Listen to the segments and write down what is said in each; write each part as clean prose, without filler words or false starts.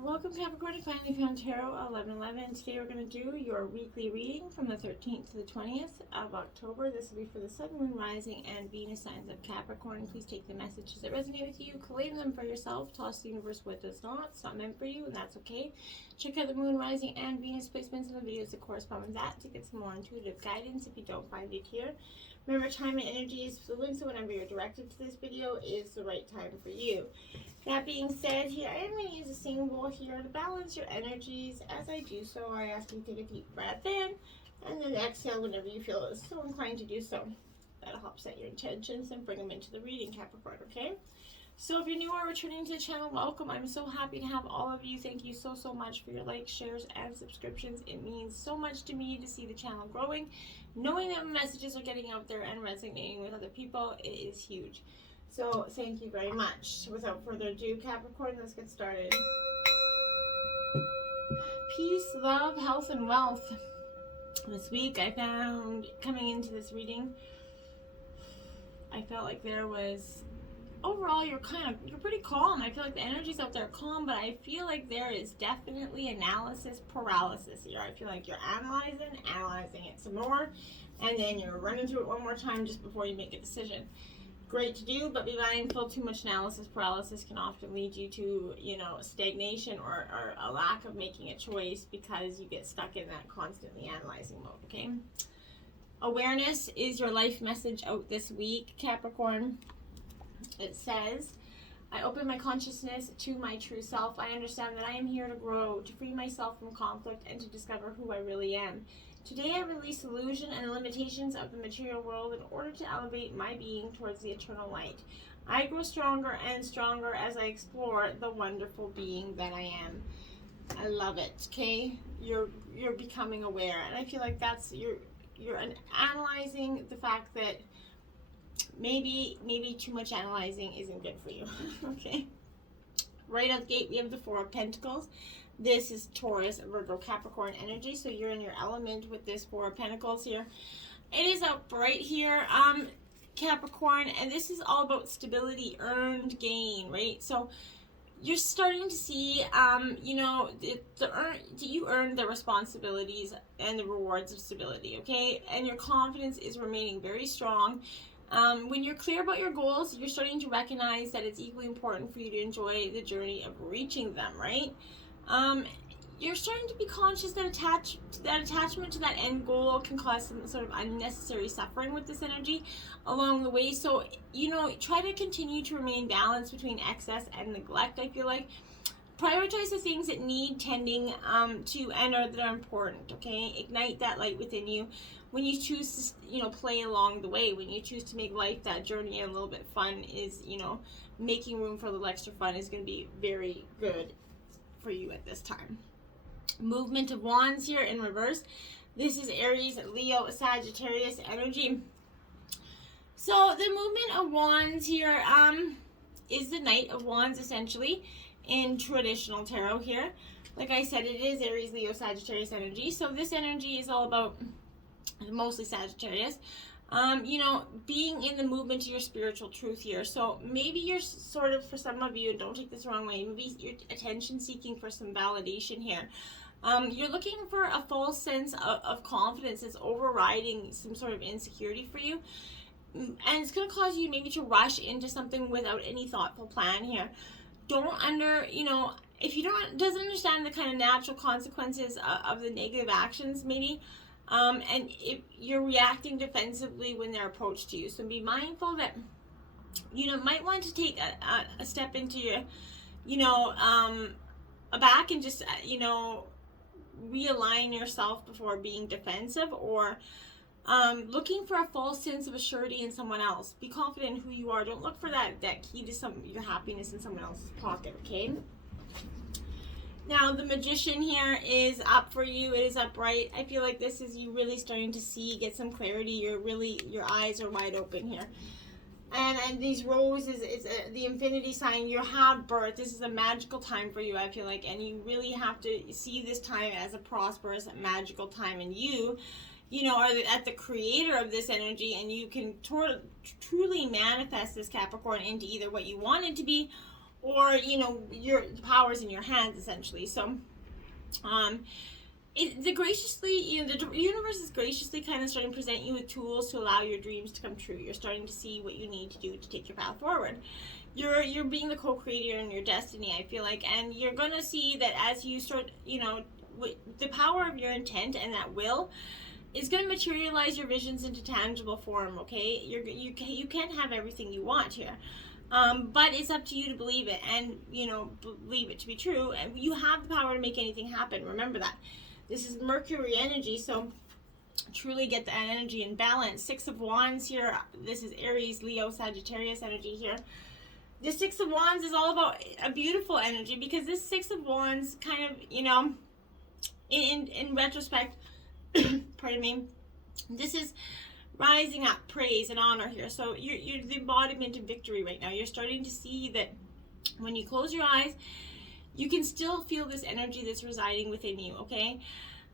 Welcome Capricorn to Finally Found Tarot 1111. Today we're going to do your weekly reading from the 13th to the 20th of October. This will be for the Sun, Moon, Rising, and Venus signs of Capricorn. Please take the messages that resonate with you, claim them for yourself, toss the universe what does not. It's not meant for you, and that's okay. Check out the Moon, Rising, and Venus placements in the videos that correspond with that to get some more intuitive guidance if you don't find it here. Remember, time and energy is fluid, so whenever you're directed to this video is the right time for you. That being said, here I am going to use a singing bowl here to balance your energies. As I do so, I ask you to take a deep breath in and then exhale whenever you feel so inclined to do so. That'll help set your intentions and bring them into the reading, Capricorn, okay? So if you're new or returning to the channel, welcome. I'm so happy to have all of you. Thank you so much for your likes, shares, and subscriptions. It means so much to me to see the channel growing. Knowing that messages are getting out there and resonating with other people, it is huge. So thank you very much. Without further ado, Capricorn, let's get started. Peace, love, health, and wealth. This week I found, coming into this reading, I felt like there was, overall you're pretty calm. I feel like the energies out there are calm, but I feel like there is definitely analysis paralysis here. I feel like you're analyzing it some more, and then you're running through it one more time just before you make a decision. Great to do, but be mindful. Too much analysis paralysis can often lead you to, stagnation or a lack of making a choice because you get stuck in that constantly analyzing mode, okay? Awareness is your life message out this week, Capricorn. It says, I open my consciousness to my true self. I understand that I am here to grow, to free myself from conflict, and to discover who I really am. Today I release illusion and the limitations of the material world in order to elevate my being towards the eternal light. I grow stronger and stronger as I explore the wonderful being that I am. I love it, okay? You're becoming aware, and I feel like that's you're analyzing the fact that maybe too much analyzing isn't good for you. Okay. Right out the gate we have the Four of Pentacles. This is Taurus, Virgo, Capricorn energy, so you're in your element with this Four of Pentacles here. It is out bright here, Capricorn, and this is all about stability, earned gain, right? So you're starting to see, you earn the responsibilities and the rewards of stability, okay? And your confidence is remaining very strong. When you're clear about your goals, you're starting to recognize that it's equally important for you to enjoy the journey of reaching them, right? You're starting to be conscious that attachment to that end goal can cause some sort of unnecessary suffering with this energy along the way. So, try to continue to remain balanced between excess and neglect, I feel like. Prioritize the things that need tending to and that are important, okay? Ignite that light within you. When you choose to, play along the way, when you choose to make life, that journey, a little bit fun is, making room for a little extra fun is going to be very good for you at this time. Movement of Wands here in reverse. This is Aries, Leo, Sagittarius energy. So the movement of Wands here is the Knight of Wands essentially in traditional tarot here. Like I said, it is Aries, Leo, Sagittarius energy. So this energy is all about mostly Sagittarius. Being in the movement to your spiritual truth here. So maybe you're sort of, for some of you, and don't take this the wrong way, maybe you're attention seeking for some validation here. You're looking for a false sense of confidence that's overriding some sort of insecurity for you. And it's going to cause you maybe to rush into something without any thoughtful plan here. If you doesn't understand the kind of natural consequences of the negative actions, maybe, and if you're reacting defensively when they're approached to you. So be mindful that, might want to take a step into your, back and just, realign yourself before being defensive or looking for a false sense of assurity in someone else. Be confident in who you are. Don't look for that key to your happiness in someone else's pocket, okay? Now, the Magician here is up for you. It is upright. I feel like this is you really starting to get some clarity. Your eyes are wide open here. And these roses is the infinity sign. You have birth. This is a magical time for you, I feel like. And you really have to see this time as a prosperous, magical time. And you are at the creator of this energy. And you can truly manifest this, Capricorn, into either what you want it to be or, you know, your power's in your hands, essentially. So, the universe is graciously kind of starting to present you with tools to allow your dreams to come true. You're starting to see what you need to do to take your path forward. You're being the co-creator in your destiny, I feel like, and you're gonna see that as you start, you know, the power of your intent and that will is going to materialize your visions into tangible form. Okay, you can have everything you want here. But it's up to you to believe it and, you know, believe it to be true. And you have the power to make anything happen. Remember that. This is Mercury energy, so truly get that energy in balance. 6 of Wands here. This is Aries, Leo, Sagittarius energy here. The 6 of Wands is all about a beautiful energy, because this 6 of Wands kind of, you know, in retrospect, pardon me, this is rising up, praise and honor here. So you're the embodiment of victory right now. You're starting to see that when you close your eyes, you can still feel this energy that's residing within you, okay?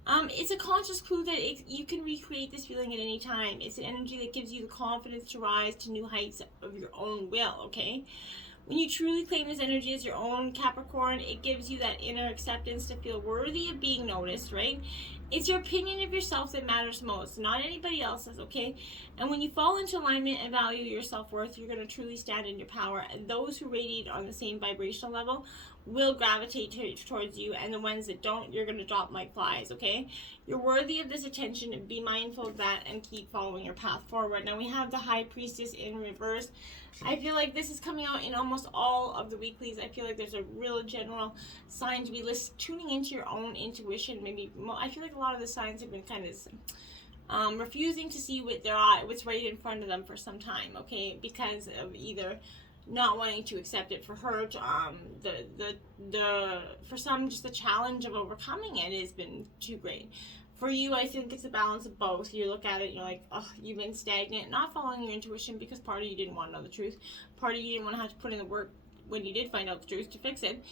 It's a conscious clue that you can recreate this feeling at any time. It's an energy that gives you the confidence to rise to new heights of your own will, okay? When you truly claim this energy as your own, Capricorn, it gives you that inner acceptance to feel worthy of being noticed, right? It's your opinion of yourself that matters most, not anybody else's, okay? And when you fall into alignment and value your self-worth, you're going to truly stand in your power. And those who radiate on the same vibrational level will gravitate towards you, and the ones that don't, you're going to drop like flies, okay? You're worthy of this attention, and be mindful of that and keep following your path forward. Now we have the High Priestess in reverse. I feel like this is coming out in almost all of the weeklies. I feel like there's a real general sign to be tuning into your own intuition. Maybe I feel like a lot of the signs have been kind of refusing to see what's right in front of them for some time, okay? Because of either not wanting to accept it, for her to, for some, just the challenge of overcoming it has been too great. For you, I think it's a balance of both. You look at it, you're like, oh, you've been stagnant, not following your intuition because part of you didn't want to know the truth. Part of you didn't want to have to put in the work when you did find out the truth to fix it.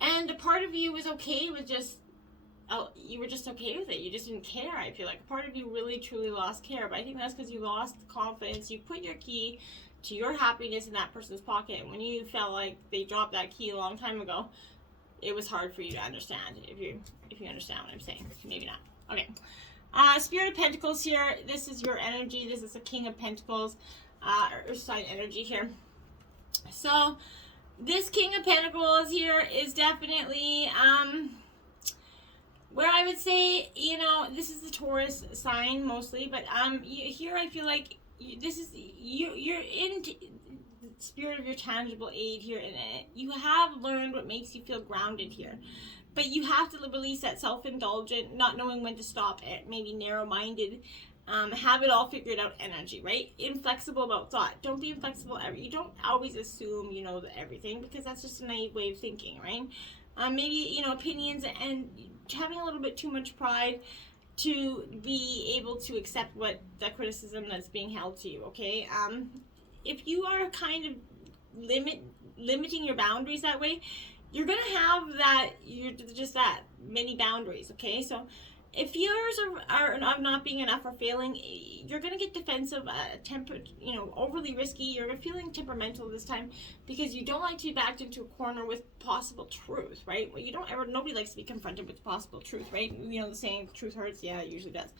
And a part of you was okay with just, you were just okay with it. You just didn't care, I feel like. A part of you really, truly lost care. But I think that's because you lost the confidence. You put your key to your happiness in that person's pocket. And when you felt like they dropped that key a long time ago, it was hard for you to understand. If you understand what I'm saying. Maybe not. Okay. Spirit of Pentacles here. This is your energy. This is the King of Pentacles. Earth sign energy here. So this King of Pentacles here is definitely where I would say, you know, this is the Taurus sign mostly, but here I feel like this is you're in spirit of your tangible aid here, and you have learned what makes you feel grounded here. But you have to release that self-indulgent, not knowing when to stop it, maybe narrow-minded, have it all figured out energy, right? Inflexible about thought. Don't be inflexible ever. You don't always assume you know everything, because that's just a naive way of thinking, right? Maybe, you know, opinions and having a little bit too much pride to be able to accept what the criticism that's being held to you, okay? If you are kind of limiting your boundaries that way, you're going to have that, you're just that, many boundaries, okay? So if yours are not being enough or failing, you're going to get defensive, overly risky. You're feeling temperamental this time because you don't like to be backed into a corner with possible truth, right? Well, nobody likes to be confronted with possible truth, right? You know, the saying, truth hurts. Yeah, it usually does.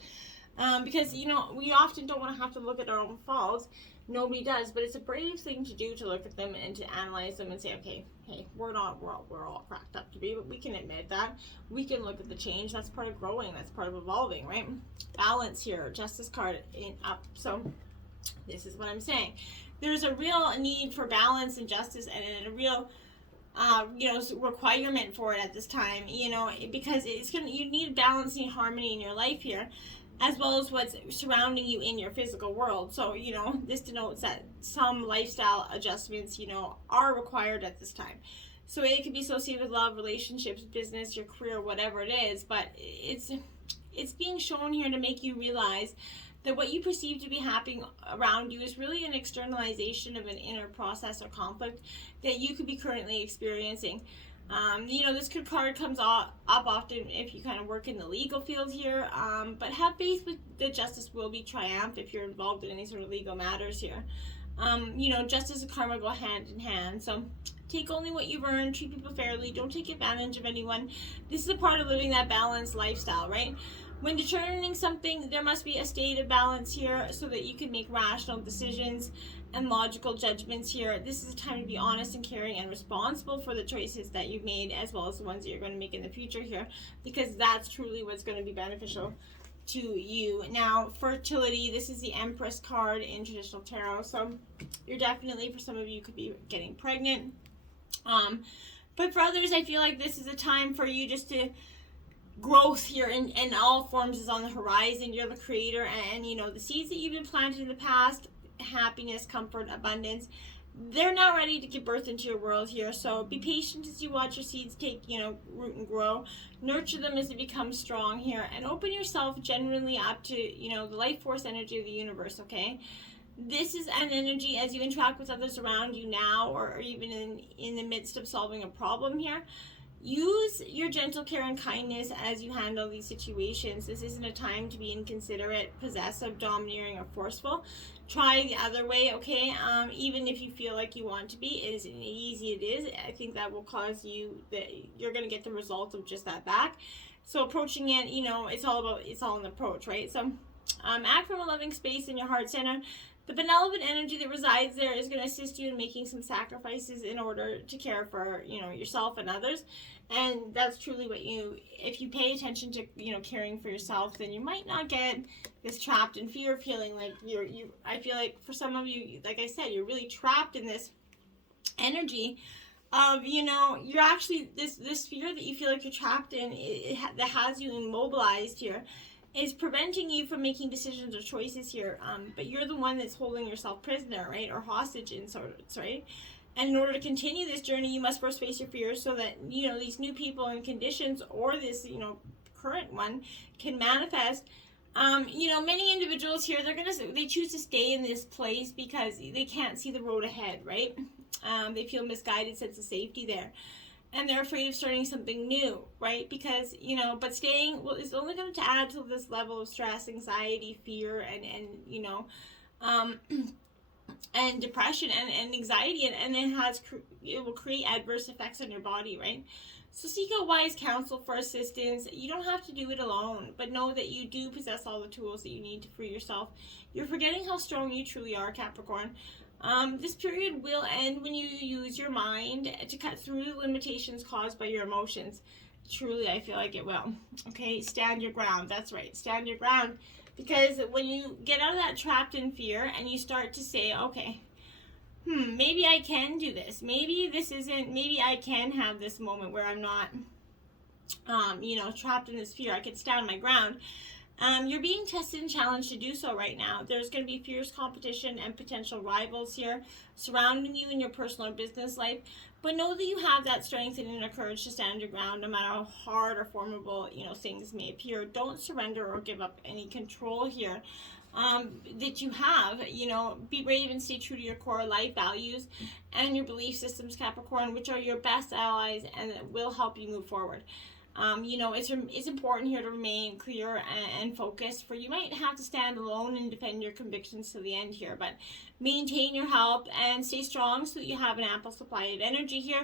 Because, you know, we often don't want to have to look at our own faults. Nobody does, but it's a brave thing to do, to look at them and to analyze them and say, okay, hey, we're all cracked up to be, but we can admit that. We can look at the change. That's part of growing. That's part of evolving, right? Balance here, Justice card up. So this is what I'm saying. There's a real need for balance and justice, and a real requirement for it at this time, you know, because you need balance and harmony in your life here, as well as what's surrounding you in your physical world. So, you know, this denotes that some lifestyle adjustments, you know, are required at this time. So it could be associated with love, relationships, business, your career, whatever it is, but it's being shown here to make you realize that what you perceive to be happening around you is really an externalization of an inner process or conflict that you could be currently experiencing. This card comes up often if you kind of work in the legal field here, but have faith with the justice will be triumph if you're involved in any sort of legal matters here. You know, justice and karma go hand in hand. So take only what you've earned, treat people fairly, don't take advantage of anyone. This is a part of living that balanced lifestyle, right? When determining something, there must be a state of balance here so that you can make rational decisions and logical judgments here. This is a time to be honest and caring and responsible for the choices that you've made, as well as the ones that you're going to make in the future here, because that's truly what's going to be beneficial to you. Now, fertility, this is the Empress card in traditional tarot. So you're definitely, for some of you, could be getting pregnant. But for others, I feel like this is a time for you just to growth here in all forms is on the horizon. You're the creator, and you know, the seeds that you've been planted in the past, happiness, comfort, abundance, they're now ready to give birth into your world here. So be patient as you watch your seeds take, you know, root and grow. Nurture them as they become strong here, and open yourself genuinely up to, you know, the life force energy of the universe, okay? This is an energy as you interact with others around you now, or even in the midst of solving a problem here. Use your gentle care and kindness as you handle these situations. This isn't a time to be inconsiderate, possessive, domineering, or forceful. Try the other way, okay? Even if you feel like you want to be, as easy it is, I think that will cause you, you're going to get the result of just that back. So approaching it, you know, it's all in the approach, right? So act from a loving space in your heart center. The benevolent energy that resides there is going to assist you in making some sacrifices in order to care for, you know, yourself and others. And that's truly what if you pay attention to, you know, caring for yourself, then you might not get this trapped in fear, feeling like I feel like for some of you, like I said, you're really trapped in this energy of, you know, you're actually, this fear that you feel like you're trapped in, that has you immobilized here, is preventing you from making decisions or choices here, but you're the one that's holding yourself prisoner, right, or hostage in sorts, right? And in order to continue this journey, you must first face your fears so that, you know, these new people and conditions, or this, you know, current one, can manifest. You know, many individuals here, they choose to stay in this place because they can't see the road ahead, right? They feel misguided sense of safety there. And they're afraid of starting something new, right? Because, you know, but staying is only going to add to this level of stress, anxiety, fear, and you know, and depression and anxiety, and it will create adverse effects on your body, right? So seek out wise counsel for assistance. You don't have to do it alone, but know that you do possess all the tools that you need to free yourself. You're forgetting how strong you truly are, Capricorn. This period will end when you use your mind to cut through the limitations caused by your emotions. Truly, I feel like it will. Okay, stand your ground. That's right, stand your ground. Because when you get out of that trapped in fear and you start to say, okay, maybe I can do this. Maybe I can have this moment where I'm not, you know, trapped in this fear. I can stand my ground. You're being tested and challenged to do so right now. There's going to be fierce competition and potential rivals here surrounding you in your personal or business life. But know that you have that strength and inner courage to stand your ground no matter how hard or formidable, you know, things may appear. Don't surrender or give up any control here that you have. You know, be brave and stay true to your core life values and your belief systems, Capricorn, which are your best allies and that will help you move forward. You know, it's important here to remain clear and focused, for you might have to stand alone and defend your convictions to the end here, but maintain your health and stay strong so that you have an ample supply of energy here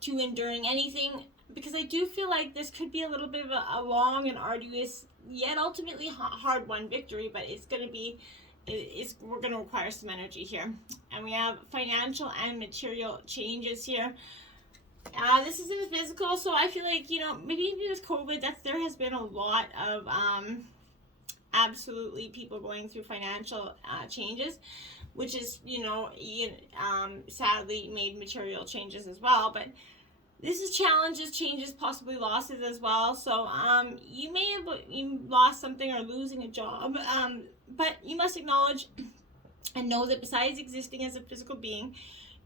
to enduring anything, because I do feel like this could be a little bit of a long and arduous, yet ultimately hard-won victory, but we're going to require some energy here. And we have financial and material changes here. This is in the physical, so I feel like, you know, maybe with COVID, there has been a lot of absolutely people going through financial changes, which is, you know, sadly made material changes as well. But this is challenges, changes, possibly losses as well. So you may have lost something or losing a job, but you must acknowledge and know that besides existing as a physical being,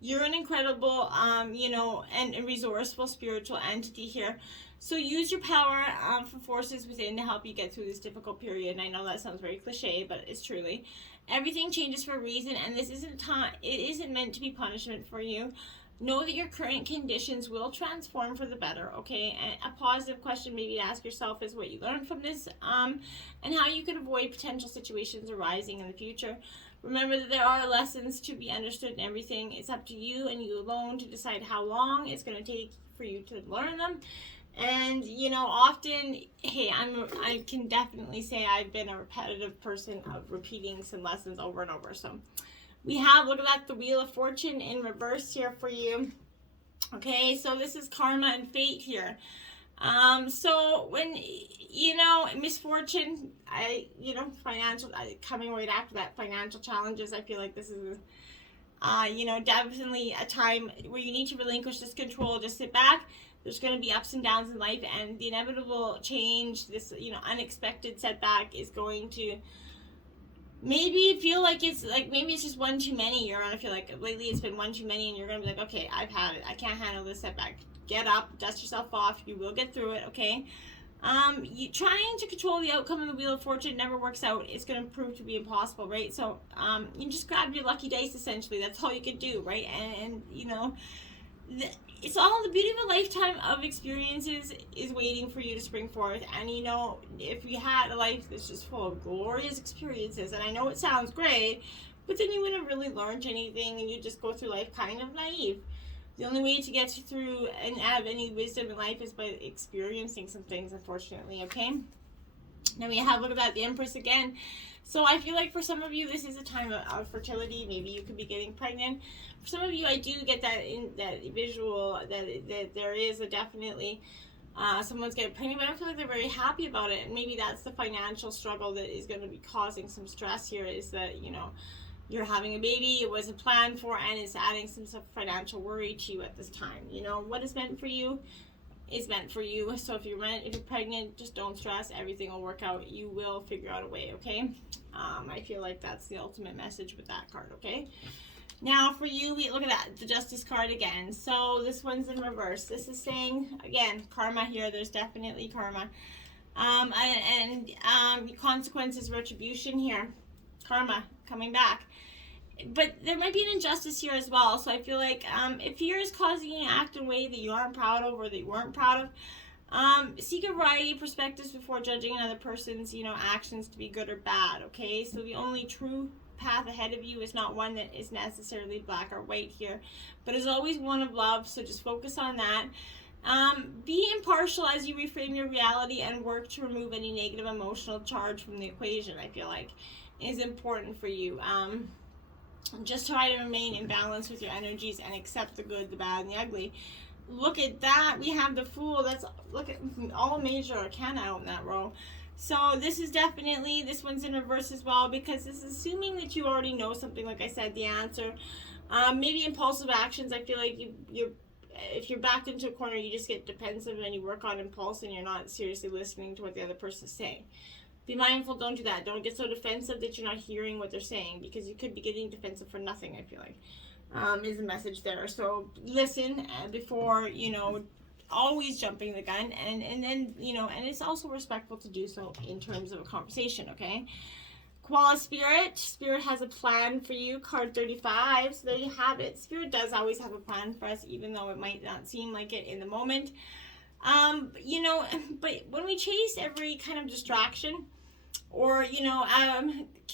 you're an incredible, you know, and resourceful spiritual entity here. So use your power for forces within to help you get through this difficult period. And I know that sounds very cliche, but it's truly. Everything changes for a reason, and this it isn't meant to be punishment for you. Know that your current conditions will transform for the better, okay? And a positive question maybe to ask yourself is what you learned from this, and how you can avoid potential situations arising in the future. Remember that there are lessons to be understood in everything. It's up to you and you alone to decide how long it's going to take for you to learn them. And, you know, often, hey, I can definitely say I've been a repetitive person of repeating some lessons over and over. So we have, look at that, the Wheel of Fortune in reverse here for you. Okay, so this is karma and fate here. So when, you know, misfortune, financial, coming right after that, financial challenges, I feel like this is, you know, definitely a time where you need to relinquish this control, just sit back. There's going to be ups and downs in life, and the inevitable change, this, you know, unexpected setback is going to maybe feel like maybe it's just one too many. You're going to feel like lately it's been one too many, and you're going to be like, okay, I've had it. I can't handle this setback. Get up, dust yourself off. You will get through it, okay? You trying to control the outcome of the Wheel of Fortune never works out. It's going to prove to be impossible, right? So you just grab your lucky dice, essentially. That's all you can do, right? And you know, it's all the beauty of a lifetime of experiences is waiting for you to spring forth. And you know, if you had a life that's just full of glorious experiences, and I know it sounds great, but then you wouldn't really learn anything, and you just go through life kind of naive. The only way to get you through and have any wisdom in life is by experiencing some things, unfortunately, okay? Now we have, look at that, the Empress again. So I feel like for some of you, this is a time of fertility. Maybe you could be getting pregnant. For some of you, I do get that in that visual that there is a definitely someone's getting pregnant, but I don't feel like they're very happy about it. And maybe that's the financial struggle that is going to be causing some stress here, is that, you know, you're having a baby, it wasn't planned for, and it's adding some sort of financial worry to you at this time. You know, what is meant for you is meant for you. So if you're pregnant, just don't stress. Everything will work out. You will figure out a way, okay? I feel like that's the ultimate message with that card, okay? Now for you, we look at that, the Justice card again. So this one's in reverse. This is saying, again, karma here. There's definitely karma. And consequences, retribution here. Karma coming back. But there might be an injustice here as well. So I feel like if fear is causing you to act in a way that you aren't proud of or that you weren't proud of, seek a variety of perspectives before judging another person's, you know, actions to be good or bad, okay? So the only true path ahead of you is not one that is necessarily black or white here, but is always one of love. So just focus on that. Be impartial as you reframe your reality and work to remove any negative emotional charge from the equation, I feel like is important for you. Just try to remain in balance with your energies and accept the good, the bad, and the ugly. Look at that. We have the Fool. That's, look at all major arcana out in that row. So this is definitely, this one's in reverse as well, because this is assuming that you already know something, like I said, the answer. Maybe impulsive actions. I feel like if you're backed into a corner, you just get defensive and you work on impulse and you're not seriously listening to what the other person's saying. Be mindful, don't do that. Don't get so defensive that you're not hearing what they're saying, because you could be getting defensive for nothing, I feel like, is a message there. So listen before, you know, always jumping the gun, and then, you know, and it's also respectful to do so in terms of a conversation, okay? Koala Spirit. Spirit has a plan for you, card 35. So there you have it. Spirit does always have a plan for us, even though it might not seem like it in the moment. You know, but when we chase every kind of distraction, or, you know,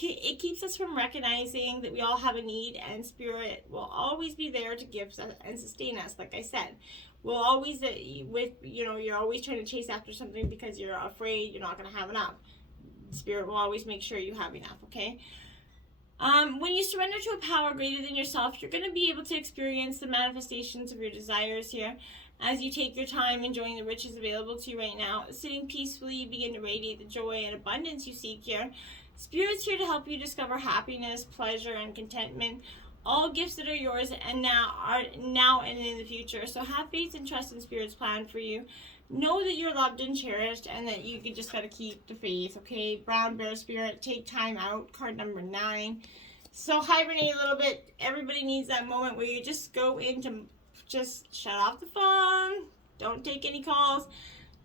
it keeps us from recognizing that we all have a need, and Spirit will always be there to give us and sustain us. Like I said, we'll always, you know, you're always trying to chase after something because you're afraid you're not going to have enough. Spirit will always make sure you have enough, okay? When you surrender to a power greater than yourself, you're going to be able to experience the manifestations of your desires here. As you take your time enjoying the riches available to you right now, sitting peacefully, you begin to radiate the joy and abundance you seek here. Spirit's here to help you discover happiness, pleasure, and contentment. All gifts that are yours and now and in the future. So have faith and trust in Spirit's plan for you. Know that you're loved and cherished, and that you just got to keep the faith, okay? Brown Bear Spirit, take time out, card number 9. So hibernate a little bit. Everybody needs that moment where you just go into, just shut off the phone, don't take any calls,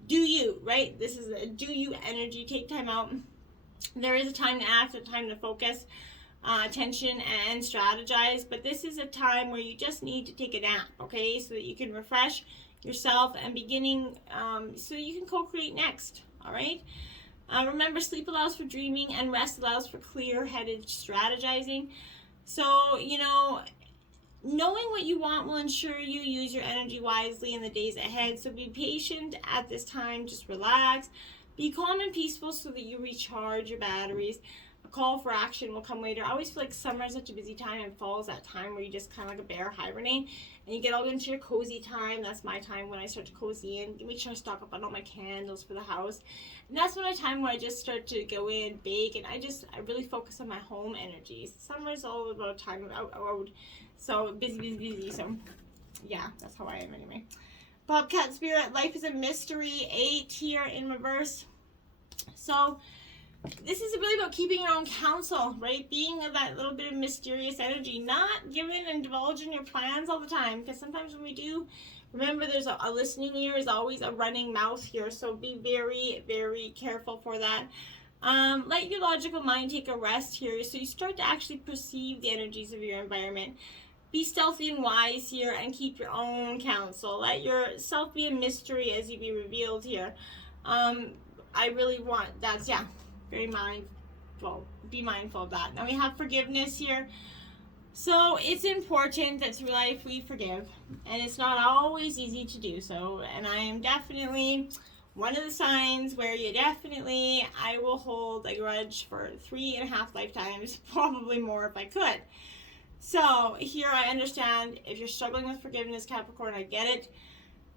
do you, right? This is a do you energy. Take time out. There is a time to act, a time to focus attention and strategize, but this is a time where you just need to take a nap, okay, so that you can refresh yourself and beginning so you can co-create next. All right, Remember, sleep allows for dreaming and rest allows for clear-headed strategizing. So, you know, knowing what you want will ensure you use your energy wisely in the days ahead. So be patient at this time. Just relax. Be calm and peaceful so that you recharge your batteries. A call for action will come later. I always feel like summer is such a busy time and fall is that time where you just kind of like a bear hibernate and you get all into your cozy time. That's my time when I start to cozy in. Make sure I stock up on all my candles for the house. And that's when a time where I just start to go in, bake, and I really focus on my home energies. Summer is all about time out. So busy. So yeah, that's how I am anyway. Bobcat Spirit, life is a mystery. 8 here in reverse. So this is really about keeping your own counsel, right? Being of that little bit of mysterious energy, not giving and divulging your plans all the time, because sometimes when we do, remember there's a listening ear is always a running mouth here, so be very, very careful for that. Let your logical mind take a rest here, so you start to actually perceive the energies of your environment. Be stealthy and wise here and keep your own counsel. Let yourself be a mystery as you be revealed here. I really want, very mindful. Be mindful of that. Now we have forgiveness here. So it's important that through life we forgive. And it's not always easy to do so. And I am definitely one of the signs where I will hold a grudge for 3.5 lifetimes, probably more if I could. So here I understand if you're struggling with forgiveness, Capricorn, I get it.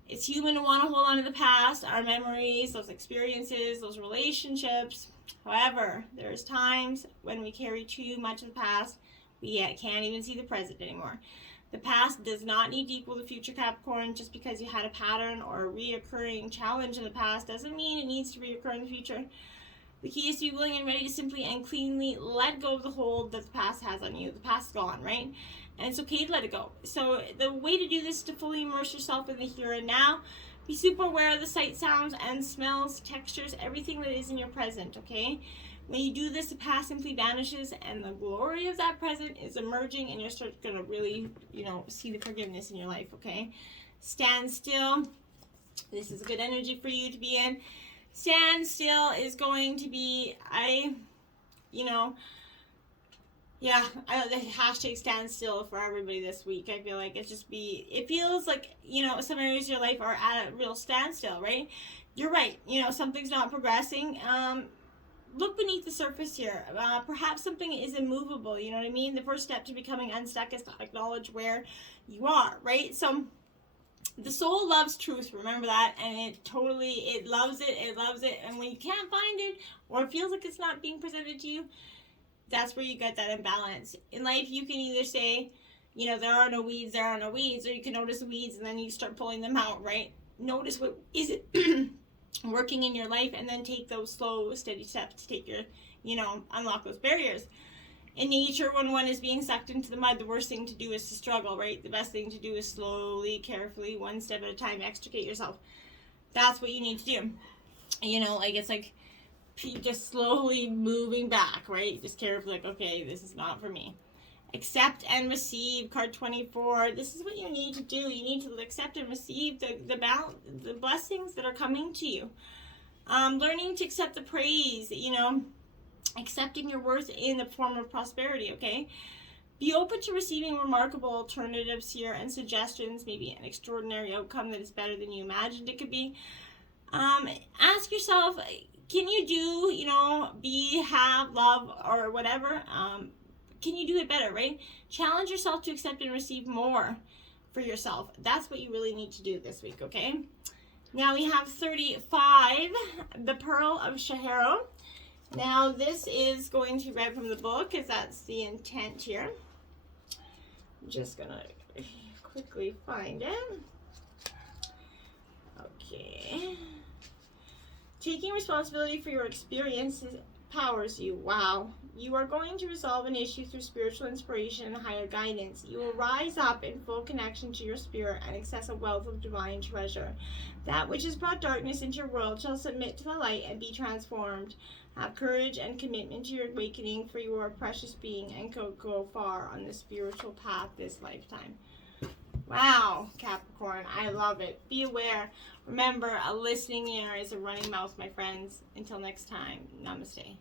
It's human to want to hold on to the past, our memories, those experiences, those relationships. However, there's times when we carry too much of the past, we can't even see the present anymore. The past does not need to equal the future, Capricorn. Just because you had a pattern or a reoccurring challenge in the past doesn't mean it needs to reoccur in the future. The key is to be willing and ready to simply and cleanly let go of the hold that the past has on you. The past's gone, right? And it's okay to let it go. So the way to do this is to fully immerse yourself in the here and now. Be super aware of the sight, sounds, and smells, textures, everything that is in your present, okay? When you do this, the past simply vanishes and the glory of that present is emerging and you're going to really, see the forgiveness in your life, okay? Stand still. This is a good energy for you to be in. Stand still is going to be, the hashtag stand still for everybody this week. I feel like it feels like, some areas of your life are at a real standstill, right? You're right. Something's not progressing. Look beneath the surface here. Perhaps something is immovable. You know what I mean? The first step to becoming unstuck is to acknowledge where you are, right? So the soul loves truth, remember that, and it loves it, and when you can't find it, or it feels like it's not being presented to you, that's where you get that imbalance. In life, you can either say, there are no weeds, or you can notice the weeds, and then you start pulling them out, right? Notice what is it working in your life, and then take those slow, steady steps to take your, unlock those barriers. In nature, when one is being sucked into the mud, the worst thing to do is to struggle, right? The best thing to do is slowly, carefully, one step at a time, extricate yourself. That's what you need to do. It's like just slowly moving back, right? Just carefully, okay, this is not for me. Accept and receive, card 24. This is what you need to do. You need to accept and receive the blessings that are coming to you. Learning to accept the praise, accepting your worth in the form of prosperity, okay? Be open to receiving remarkable alternatives here and suggestions, maybe an extraordinary outcome that is better than you imagined it could be. Ask yourself, can you do, be, have, love, or whatever? Can you do it better, right? Challenge yourself to accept and receive more for yourself. That's what you really need to do this week, okay? Now we have 35, the Pearl of Shaharo. Now this is going to be read from the book, as that's the intent here. I'm just gonna quickly find it. Okay. Taking responsibility for your experiences powers you. Wow. You are going to resolve an issue through spiritual inspiration and higher guidance. You will rise up in full connection to your spirit and access a wealth of divine treasure. That which has brought darkness into your world shall submit to the light and be transformed. Have courage and commitment to your awakening, for you are a precious being and go far on the spiritual path this lifetime. Wow, Capricorn, I love it. Be aware. Remember, a listening ear is a running mouth, my friends. Until next time, namaste.